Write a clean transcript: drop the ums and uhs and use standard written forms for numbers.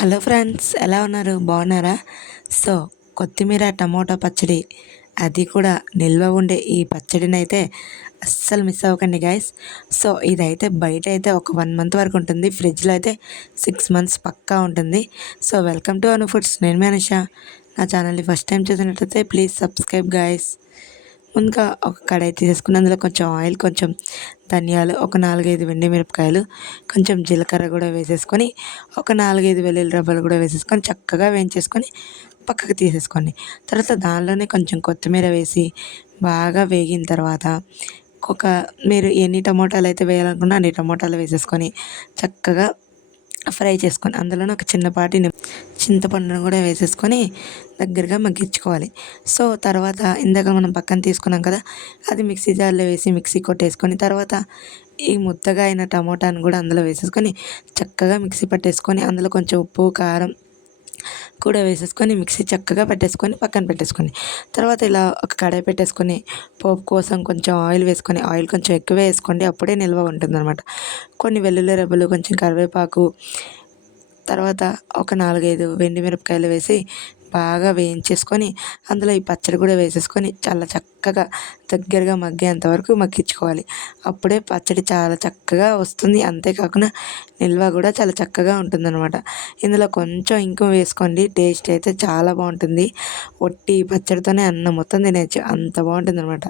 Hello friends, ఎలా ఉన్నారు? బాగున్నారా? సో కొత్తిమీర టమోటా పచ్చడి, అది కూడా నిల్వ ఉండే ఈ పచ్చడినైతే అస్సలు మిస్ అవ్వకండి గైస్. సో ఇదైతే బయట అయితే ఒక 1 మంత్ వరకు ఉంటుంది, ఫ్రిడ్జ్లో అయితే 6 మంత్స్ పక్కా ఉంటుంది. So welcome to Anu foods. నేను మీ అనుష. నా ఛానల్ని ఫస్ట్ టైం చూసినట్లయితే ప్లీజ్ సబ్స్క్రైబ్ గైస్. ముందుగా ఒక కడాయి తీసేసుకుని అందులో కొంచెం ఆయిల్, కొంచెం ధనియాలు, ఒక 4-5 వెండి మిరపకాయలు, కొంచెం జీలకర్ర కూడా వేసేసుకొని, ఒక 4-5 వెల్లుల్లి రబ్బలు కూడా వేసేసుకొని చక్కగా వేయించేసుకొని పక్కకు తీసేసుకోండి. తర్వాత దానిలోనే కొంచెం కొత్తిమీర వేసి బాగా వేగిన తర్వాత ఒక మీరు ఎన్ని టమోటాలు అయితే వేయాలనుకున్నా అన్ని టమోటాలు వేసేసుకొని చక్కగా ఫ్రై చేసుకొని అందులోనే ఒక చిన్నపాటి చింతపండును కూడా వేసేసుకొని దగ్గరగా మగ్గించుకోవాలి. సో తర్వాత ఇందాక మనం పక్కన తీసుకున్నాం కదా, అది మిక్సీ జార్లో వేసి మిక్సీ కొట్టేసుకొని తర్వాత ఈ ముద్దగా అయిన టమోటాను కూడా అందులో వేసేసుకొని చక్కగా మిక్సీ పట్టేసుకొని అందులో కొంచెం ఉప్పు, కారం కూడా వేసేసుకొని మిక్సీ చక్కగా పెట్టేసుకొని పక్కన పెట్టేసుకొని తర్వాత ఇలా ఒక కడాయి పెట్టేసుకొని పోపు కోసం కొంచెం ఆయిల్ వేసుకొని, ఆయిల్ కొంచెం ఎక్కువ వేసుకోండి, అప్పుడే నిల్వ ఉంటుందన్నమాట. కొన్ని వెల్లుల్లి రెబ్బలు, కొంచెం కరివేపాకు, తర్వాత ఒక 4-5 వెండి మిరపకాయలు వేసి బాగా వేయించేసుకొని అందులో ఈ పచ్చడి కూడా వేసేసుకొని చాలా చక్కగా దగ్గరగా మగ్గేంత వరకు మగ్గించుకోవాలి. అప్పుడే పచ్చడి చాలా చక్కగా వస్తుంది. అంతేకాకుండా నిల్వ కూడా చాలా చక్కగా ఉంటుందన్నమాట. ఇందులో కొంచెం ఇంగు వేసుకోండి, టేస్ట్ అయితే చాలా బాగుంటుంది. ఒట్టి పచ్చడితోనే అన్నం మొత్తం తినేయచ్చు, అంత బాగుంటుందన్నమాట.